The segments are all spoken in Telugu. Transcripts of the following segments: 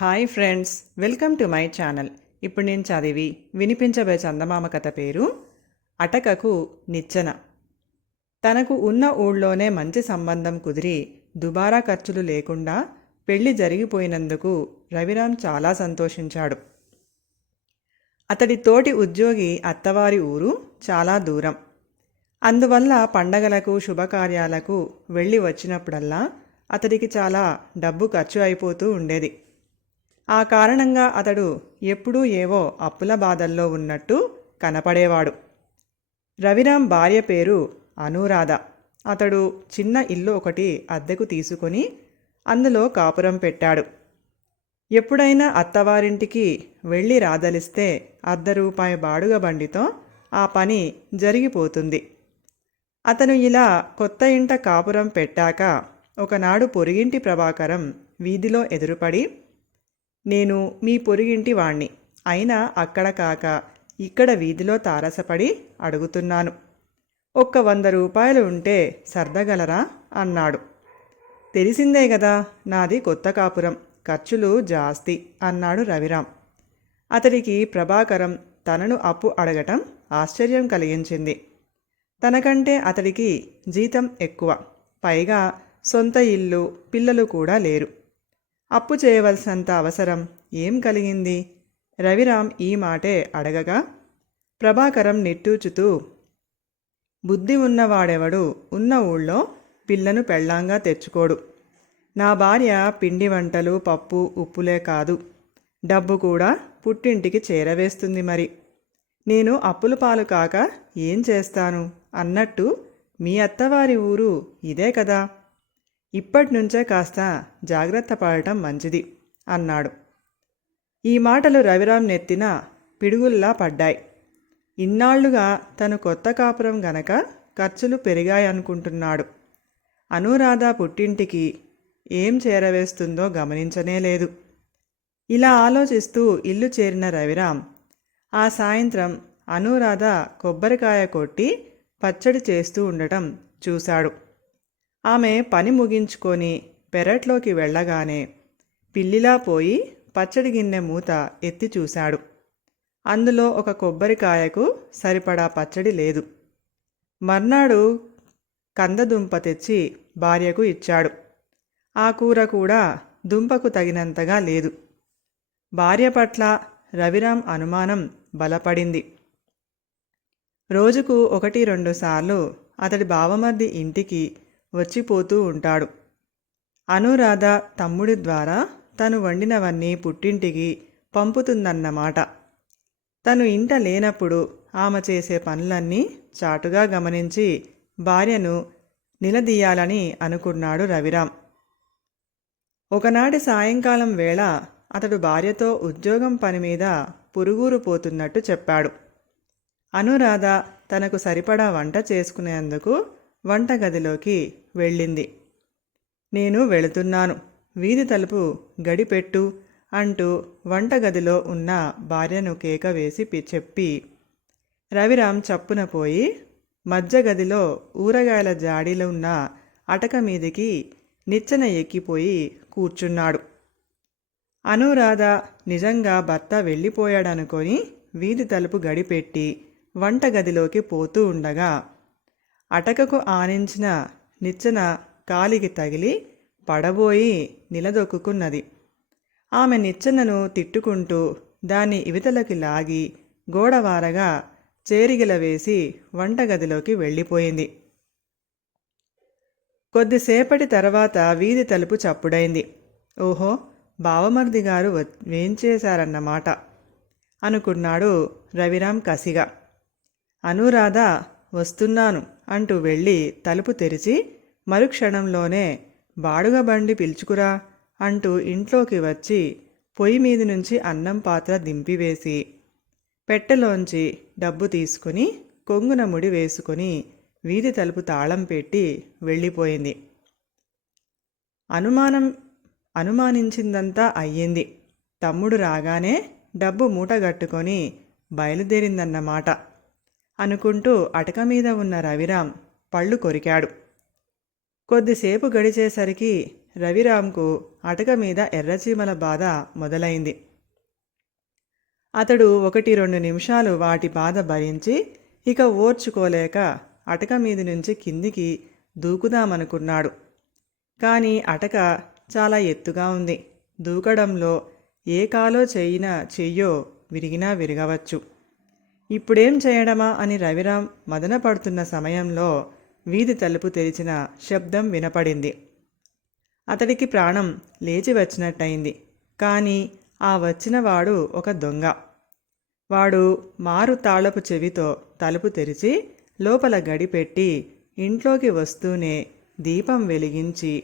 Hi friends welcome to my channel. ఇప్పుడు నేను చదివి వినిపించబోయే చందమామ కథ పేరు అటకకు నిచ్చెన. తనకు ఉన్న ఊళ్ళోనే మంచి సంబంధం కుదిరి దుబారా ఖర్చులు లేకుండా పెళ్ళి జరిగిపోయినందుకు రవిరామ్ చాలా సంతోషించాడు. అతడి తోటి ఉద్యోగి అత్తవారి ఊరు చాలా దూరం. అందువల్ల పండగలకు శుభకార్యాలకు వెళ్ళి వచ్చినప్పుడల్లా అతడికి చాలా డబ్బు ఖర్చు అయిపోతూ ఉండేది. ఆ కారణంగా అతడు ఎప్పుడూ ఏవో అప్పుల బాధల్లో ఉన్నట్టు కనపడేవాడు. రవిరామ్ భార్య పేరు అనురాధ. అతడు చిన్న ఇల్లు ఒకటి అద్దెకు తీసుకొని అందులో కాపురం పెట్టాడు. ఎప్పుడైనా అత్తవారింటికి వెళ్ళి రాదలిస్తే అర్ధ రూపాయి బాడుగ బండితో ఆ పని జరిగిపోతుంది. అతను ఇలా కొత్త ఇంట కాపురం పెట్టాక ఒకనాడు పొరిగింటి ప్రభాకరం వీధిలో ఎదురుపడి నేను మీ పొరుగింటి వాణ్ణి. అయినా అక్కడ కాక ఇక్కడ వీధిలో తారసపడి అడుగుతున్నాను. ఒక్క వంద రూపాయలు ఉంటే సర్దగలరా? అన్నాడు. తెలిసిందే కదా నాది కొత్త కాపురం ఖర్చులు జాస్తి అన్నాడు రవిరామ్. అతడికి ప్రభాకరం తనను అప్పు అడగటం ఆశ్చర్యం కలిగించింది. తనకంటే అతడికి జీతం ఎక్కువ పైగా సొంత ఇల్లు పిల్లలు కూడా లేరు. అప్పు చేయవలసినంత అవసరం ఏం కలిగింది? రవిరామ్ ఈ మాటే అడగగా ప్రభాకరం నిట్టూచుతూ బుద్ధి ఉన్నవాడెవడు? ఉన్న ఊళ్ళో పిల్లను పెళ్ళాంగా తెచ్చుకోడు. నా భార్య పిండి వంటలు పప్పు ఉప్పులే కాదు. డబ్బు కూడా పుట్టింటికి చేరవేస్తుంది మరి. నేను అప్పుల పాలు కాక ఏం చేస్తాను? అన్నట్టు మీ అత్తవారి ఊరు ఇదే కదా. ఇప్పటి నుంచే కాస్త జాగ్రత్త పడటం మంచిది అన్నాడు. ఈ మాటలు రవిరామ్ నెత్తిన పిడుగుల్లా పడ్డాయి. ఇన్నాళ్ళుగా తను కొత్త కాపురం గనక ఖర్చులు పెరిగాయనుకుంటున్నాడు అనురాధ పుట్టింటికి ఏం చేరవేస్తుందో గమనించనే లేదు. ఇలా ఆలోచిస్తూ ఇల్లు చేరిన రవిరామ్ ఆ సాయంత్రం అనురాధ కొబ్బరికాయ కొట్టి పచ్చడి చేస్తూ ఉండటం చూశాడు. ఆమె పని ముగించుకొని పెరట్లోకి వెళ్ళగానే పిల్లిలా పోయి పచ్చడి గిన్నె మూత ఎత్తి చూశాడు. అందులో ఒక కొబ్బరికాయకు సరిపడా పచ్చడి లేదు. మర్నాడు కందదుంప తెచ్చి భార్యకు ఇచ్చాడు. ఆ కూర కూడా దుంపకు తగినంతగా లేదు. భార్య పట్ల రవిరామ్ అనుమానం బలపడింది. రోజుకు ఒకటి రెండు సార్లు అతడి బావమర్ది ఇంటికి వచ్చిపోతూ ఉంటాడు. అనురాధ తమ్ముడి ద్వారా తను వండినవన్నీ పుట్టింటికి పంపుతుందన్నమాట. తను ఇంట లేనప్పుడు ఆమె చేసే పనులన్నీ చాటుగా గమనించి భార్యను నిలదీయాలని అనుకున్నాడు రవిరామ్. ఒకనాటి సాయంకాలం వేళ అతడు భార్యతో ఉద్యోగం పని మీద పురుగురు పోతున్నట్టు చెప్పాడు. అనురాధ తనకు సరిపడా వంట చేసుకునేందుకు వంటగదిలోకి వెళ్ళింది. నేను వెళుతున్నాను. వీధి తలుపు గడిపెట్టు అంటూ వంటగదిలో ఉన్న భార్యను కేక వేసి చెప్పి రవిరామ్ చప్పున పోయి మధ్యగదిలో ఊరగాయల జాడీలో ఉన్న అటక మీదికి నిచ్చెన ఎక్కిపోయి కూర్చున్నాడు. అనురాధ నిజంగా భర్త వెళ్ళిపోయాడనుకొని వీధి తలుపు గడిపెట్టి వంటగదిలోకి పోతూ ఉండగా అటకకు ఆనించిన నిచ్చెన కాలికి తగిలి పడబోయి నిలదొక్కున్నది ఆమె నిచ్చెనను తిట్టుకుంటూ దాన్ని ఇవతలకి లాగి గోడవారగా చేరిగిల వేసి వంటగదిలోకి వెళ్ళిపోయింది. కొద్దిసేపటి తర్వాత వీధి తలుపు చప్పుడైంది. ఓహో బావమర్ది గారు వేంచేశారన్నమాట అనుకున్నాడు రవిరామ్ కసిగా. అనురాధ వస్తున్నాను అంటూ వెళ్ళి తలుపు తెరిచి మరుక్షణంలోనే బాడుగ బండి పిలుచుకురా అంటూ ఇంట్లోకి వచ్చి పొయ్యి మీది నుంచి అన్నం పాత్ర దింపివేసి పెట్టెలోంచి డబ్బు తీసుకుని కొంగున ముడి వేసుకొని వీధి తలుపు తాళం పెట్టి వెళ్ళిపోయింది. అనుమానం అనుమానించిందంతా అయ్యింది. తమ్ముడు రాగానే డబ్బు మూటగట్టుకొని బయలుదేరిందన్నమాట. అనుకుంటూ అటక మీద ఉన్న రవిరామ్ పళ్ళు కొరికాడు. కొద్దిసేపు గడిచేసరికి రవిరామ్కు అటక మీద ఎర్రచీమల బాధ మొదలైంది. అతడు ఒకటి రెండు నిమిషాలు వాటి బాధ భరించి ఇక ఓర్చుకోలేక అటక మీద నుంచి కిందికి దూకుదామనుకున్నాడు. కానీ అటక చాలా ఎత్తుగా ఉంది. దూకడంలో ఏ కాలో చేయినా చెయ్యో విరిగినా విరగవచ్చు. ఇప్పుడేం చేయడమా అని రవిరామ్ మదన పడుతున్న సమయంలో వీధి తలుపు తెరిచిన శబ్దం వినపడింది. అతడికి ప్రాణం లేచి వచ్చినట్టయింది. కానీ ఆ వచ్చినవాడు ఒక దొంగ. వాడు మారు తాళపు చెవితో తలుపు తెరిచి లోపల గడిపెట్టి ఇంట్లోకి వస్తూనే దీపం వెలిగించి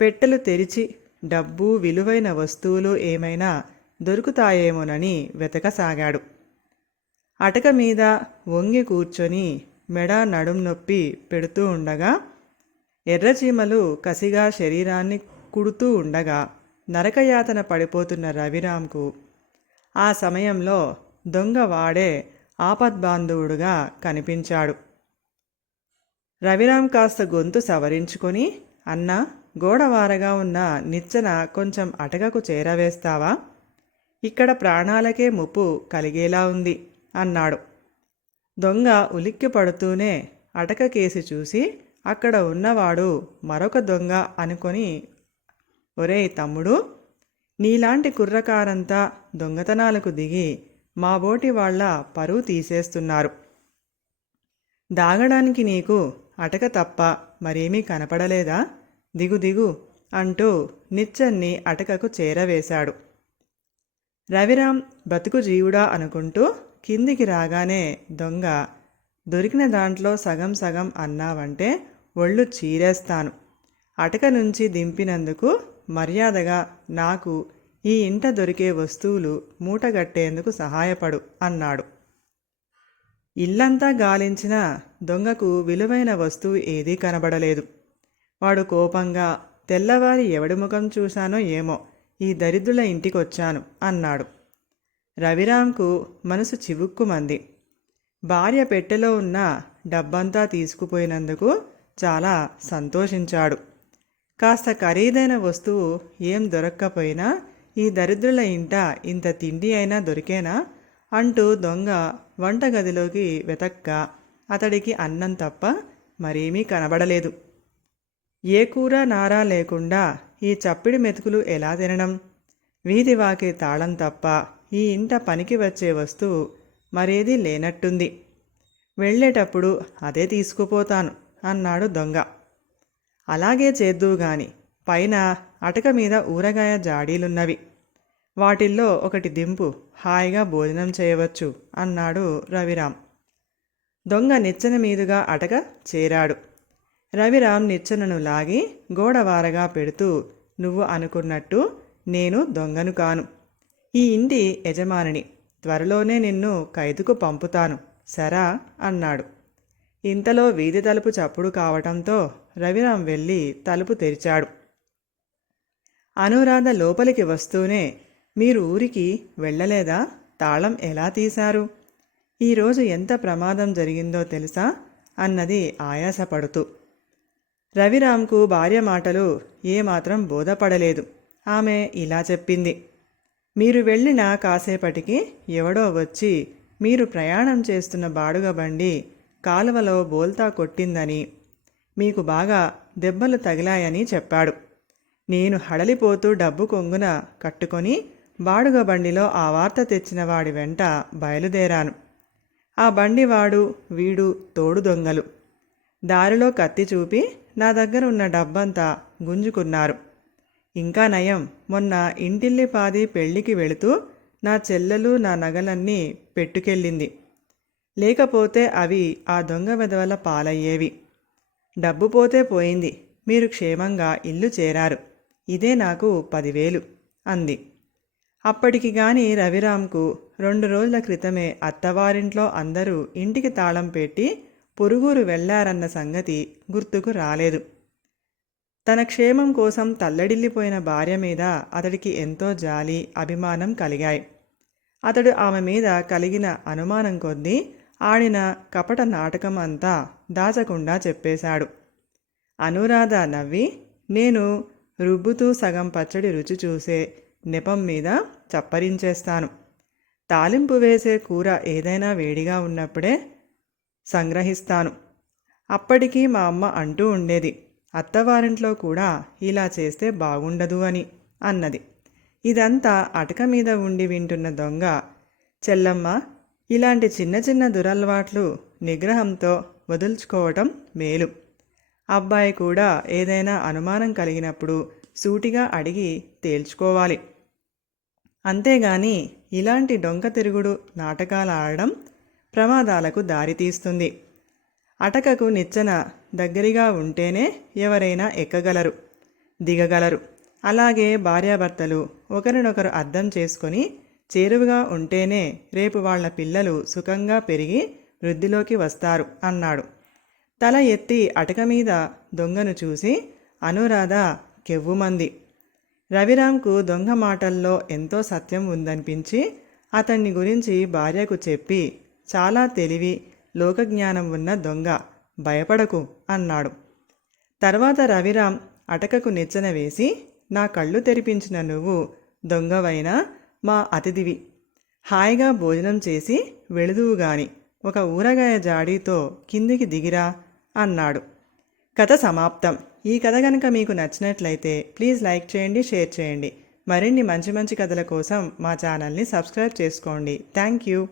పెట్టెలు తెరిచి డబ్బు విలువైన వస్తువులు ఏమైనా దొరుకుతాయేమోనని వెతకసాగాడు. అటక మీద వంగి కూర్చొని మెడ నడుం నొప్పి పెడుతూ ఉండగా ఎర్రచీమలు కసిగా శరీరాన్ని కుడుతూ ఉండగా నరకయాతన పడిపోతున్న రవిరామ్కు ఆ సమయంలో దొంగ వాడే ఆపద్బాంధవుడుగా కనిపించాడు. రవిరామ్ కాస్త గొంతు సవరించుకొని అన్న గోడవారగా ఉన్న నిచ్చెన కొంచెం అటకకు చేరవేస్తావా? ఇక్కడ ప్రాణాలకే ముప్పు కలిగేలా ఉంది. అన్నాడు. దొంగ ఉలిక్కి పడుతూనే అటక కేసి చూసి అక్కడ ఉన్నవాడు మరొక దొంగ అనుకొని ఒరేయ్ తమ్ముడు నీలాంటి కుర్రకారంతా దొంగతనాలకు దిగి మా బోటి వాళ్ళ పరువు తీసేస్తున్నారు. దాగడానికి నీకు అటక తప్ప మరేమీ కనపడలేదా? దిగు దిగు అంటూ నిచ్చన్ని అటకకు చేరవేశాడు. రవిరామ్ బతుకు జీవుడా అనుకుంటూ కిందికి రాగానే దొంగ దొరికిన దాంట్లో సగం సగం అన్నావంటే ఒళ్ళు చీరేస్తాను. అటక నుంచి దింపినందుకు మర్యాదగా నాకు ఈ ఇంట దొరికే వస్తువులు మూటగట్టేందుకు సహాయపడు అన్నాడు. ఇల్లంతా గాలించిన దొంగకు విలువైన వస్తువు ఏదీ కనబడలేదు. వాడు కోపంగా తెల్లవారి ఎవడి ముఖం చూశానో ఏమో ఈ దరిద్రుల ఇంటికొచ్చాను అన్నాడు. రవిరామ్కు మనసు చివుక్కుమంది. భార్య పెట్టెలో ఉన్న డబ్బంతా తీసుకుపోయినందుకు చాలా సంతోషించాడు. కాస్త ఖరీదైన వస్తువు ఏం దొరక్కపోయినా ఈ దరిద్రుల ఇంట ఇంత తిండి అయినా దొరికేనా అంటూ దొంగ వంటగదిలోకి వెతక్క అతడికి అన్నం తప్ప మరేమీ కనబడలేదు. ఏ కూర నారా లేకుండా ఈ చప్పిడి మెతుకులు ఎలా తినడం? వీధి వాకి తాళం తప్ప ఈ ఇంట పనికి వచ్చే వస్తువు మరేది లేనట్టుంది. వెళ్ళేటప్పుడు అదే తీసుకుపోతాను అన్నాడు దొంగ. అలాగే చేద్దువు గాని పైన అటక మీద ఊరగాయ జాడీలున్నవి. వాటిల్లో ఒకటి దింపు హాయిగా భోజనం చేయవచ్చు అన్నాడు రవిరామ్. దొంగ నిచ్చెన మీదుగా అటక చేరాడు. రవిరామ్ నిచ్చెనను లాగి గోడవారగా పెడుతూ నువ్వు అనుకున్నట్టు నేను దొంగను కాను. ఈ ఇంటి యజమానిని త్వరలోనే నిన్ను ఖైదుకు పంపుతాను సరా? అన్నాడు. ఇంతలో వీధి తలుపు చప్పుడు కావటంతో రవిరామ్ వెళ్ళి తలుపు తెరిచాడు. అనురాధ లోపలికి వస్తూనే మీరు ఊరికి వెళ్ళలేదా? తాళం ఎలా తీశారు? ఈరోజు ఎంత ప్రమాదం జరిగిందో తెలుసా? అన్నది ఆయాసపడుతూ. రవిరామ్కు భార్య మాటలు ఏమాత్రం బోధపడలేదు. ఆమె ఇలా చెప్పింది. మీరు వెళ్ళిన కాసేపటికి ఎవడో వచ్చి మీరు ప్రయాణం చేస్తున్న బాడుగ బండి కాలువలో బోల్తా కొట్టిందని మీకు బాగా దెబ్బలు తగిలాయని చెప్పాడు. నేను హడలిపోతూ డబ్బు కొంగున కట్టుకొని బాడుగ బండిలో ఆ వార్త తెచ్చిన వాడి వెంట బయలుదేరాను. ఆ బండివాడు వీడు తోడు దొంగలు. దారిలో కత్తి చూపి నా దగ్గర ఉన్న డబ్బంతా గుంజుకున్నారు. ఇంకా నయం. మొన్న ఇంటిల్లిపాది పెళ్ళికి వెళుతూ నా చెల్లెలు నా నగలన్నీ పెట్టుకెళ్ళింది. లేకపోతే అవి ఆ దొంగ వెధవల పాలయ్యేవి. డబ్బు పోతే పోయింది. మీరు క్షేమంగా ఇల్లు చేరారు. ఇదే నాకు పదివేలు అంది. అప్పటికి గాని రవిరామ్కు రెండు రోజుల క్రితమే అత్తవారింట్లో అందరూ ఇంటికి తాళం పెట్టి పొరుగురు వెళ్ళారన్న సంగతి గుర్తుకు రాలేదు. తన క్షేమం కోసం తల్లడిల్లిపోయిన భార్య మీద అతడికి ఎంతో జాలి అభిమానం కలిగాయి. అతడు ఆమె మీద కలిగిన అనుమానం కొద్దీ ఆడిన కపట నాటకం అంతా దాచకుండా చెప్పేశాడు. అనురాధ నవ్వి నేను రుబ్బుతూ సగం పచ్చడి రుచి చూసే నెపం మీద చప్పరించేస్తాను. తాలింపు వేసే కూర ఏదైనా వేడిగా ఉన్నప్పుడే సంగ్రహిస్తాను అప్పటికీ మా అమ్మ అంటూ ఉండేది. అత్తవారింట్లో కూడా ఇలా చేస్తే బాగుండదు అని అన్నది. ఇదంతా అటక మీద ఉండి వింటున్న దొంగ చెల్లమ్మ ఇలాంటి చిన్న చిన్న దురలవాట్లు నిగ్రహంతో వదుల్చుకోవటం మేలు. అబ్బాయి కూడా ఏదైనా అనుమానం కలిగినప్పుడు సూటిగా అడిగి తేల్చుకోవాలి. అంతేగాని ఇలాంటి డొంక తిరుగుడు నాటకాలు ఆడడం ప్రమాదాలకు దారితీస్తుంది. అటకకు నిచ్చెన దగ్గరగా ఉంటేనే ఎవరైనా ఎక్కగలరు దిగగలరు. అలాగే భార్యాభర్తలు ఒకరినొకరు అర్థం చేసుకొని చేరువుగా ఉంటేనే రేపు వాళ్ళ పిల్లలు సుఖంగా పెరిగి వృద్ధిలోకి వస్తారు అన్నాడు. తల ఎత్తి అటక మీద దొంగను చూసి అనురాధ కెవ్వుమంది రవిరామ్కు దొంగ మాటల్లో ఎంతో సత్యం ఉందనిపించి అతన్ని గురించి భార్యకు చెప్పి చాలా తెలివి లోకజ్ఞానం ఉన్న దొంగ భయపడకు అన్నాడు. తర్వాత రవిరామ్ అటకకు నిచ్చెన వేసి నా కళ్ళు తెరిపించిన నువ్వు దొంగవైనా మా అతిథివి. హాయిగా భోజనం చేసి వెళుదువు గాని ఒక ఊరగాయ జాడీతో కిందికి దిగిరా అన్నాడు. కథ సమాప్తం. ఈ కథ కనుక మీకు నచ్చినట్లయితే ప్లీజ్ లైక్ చేయండి షేర్ చేయండి. మరిన్ని మంచి మంచి కథల కోసం మా ఛానల్ని సబ్స్క్రైబ్ చేసుకోండి. Thank you.